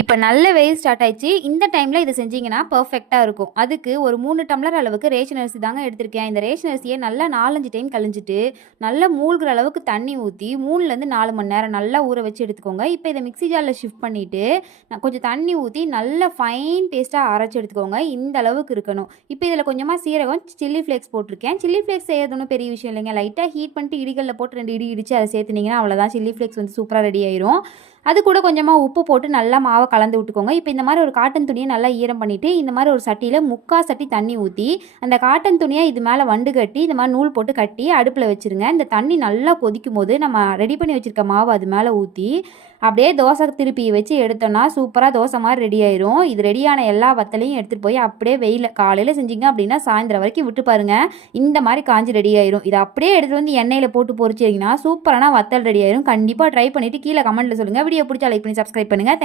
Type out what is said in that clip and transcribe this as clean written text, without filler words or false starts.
இப்போ நல்ல வெயில் ஸ்டார்ட் ஆயிடுச்சு. இந்த டைமில் இதை செஞ்சிங்கன்னா பர்ஃபெக்டாக இருக்கும். அதுக்கு ஒரு 3 டம்ளர் அளவுக்கு ரேஷன் அரிசி தாங்க எடுத்திருக்கேன். இந்த ரேஷன் அரிசியை நல்லா 4-5 டைம் கழிஞ்சிட்டு நல்லா மூழ்கிற அளவுக்கு தண்ணி ஊற்றி 3லேருந்து 4 மணி நேரம் நல்லா ஊற வச்சு எடுத்துக்கோங்க. இப்போ இதை மிக்ஸி ஜாரில் ஷிஃப்ட் பண்ணிவிட்டு நான் கொஞ்சம் தண்ணி ஊற்றி நல்லா ஃபைன் பேஸ்ட்டாக அரைச்சி எடுத்துக்கோங்க. இந்த அளவுக்கு இருக்கணும். இப்போ இதில் கொஞ்சமாக சீரகம், சில்லி ஃப்ளேக்ஸ் போட்டிருக்கேன். சில்லி ஃப்ளேக்ஸ் செய்யறது ஒன்றும் பெரிய விஷயம் இல்லைங்க. லைட்டாக ஹீட் பண்ணிட்டு இடிகளில் போட்டு 2 இடி இடித்து அதை சேர்த்துனீங்கன்னா அவ்வளோதான். சில்லி ஃப்ளேக்ஸ் வந்து சூப்பராக ரெடி ஆயிரும். அது கூட கொஞ்சமாக உப்பு போட்டு நல்லா மாவை கலந்து விட்டுக்கோங்க. இப்போ இந்த மாதிரி ஒரு காட்டன் துணியை நல்லா ஈரம் பண்ணிவிட்டு இந்த மாதிரி ஒரு சட்டியில் 3/4 சட்டி தண்ணி ஊற்றி அந்த காட்டன் துணியை இது மேலே வண்டு கட்டி இந்த மாதிரி நூல் போட்டு கட்டி அடுப்பில் வச்சுருங்க. இந்த தண்ணி நல்லா கொதிக்கும் போது நம்ம ரெடி பண்ணி வச்சுருக்க மாவு அது மேலே ஊற்றி அப்படியே தோசை திருப்பி வச்சு எடுத்தோன்னா சூப்பராக தோசை மாதிரி ரெடி ஆயிரும். இது ரெடியான எல்லா வத்தலையும் எடுத்துகிட்டு போய் அப்படியே வெயில் காலையில் செஞ்சிங்க அப்படின்னா சாயந்தரம் வரைக்கும் விட்டு பாருங்கள். இந்த மாதிரி காஞ்சி ரெடி ஆயிரும். இதை அப்படியே எடுத்துகிட்டு வந்து எண்ணெயில் போட்டு பொரிச்சிங்கன்னா சூப்பரான வத்தல் ரெடி ஆயிரும். கண்டிப்பாக ட்ரை பண்ணிவிட்டு கீழே கமெண்ட்டில் சொல்லுங்கள். வீடியோ பிடிச்சா லைக் பண்ணி சப்ஸ்கிரைப் பண்ணுங்கள்.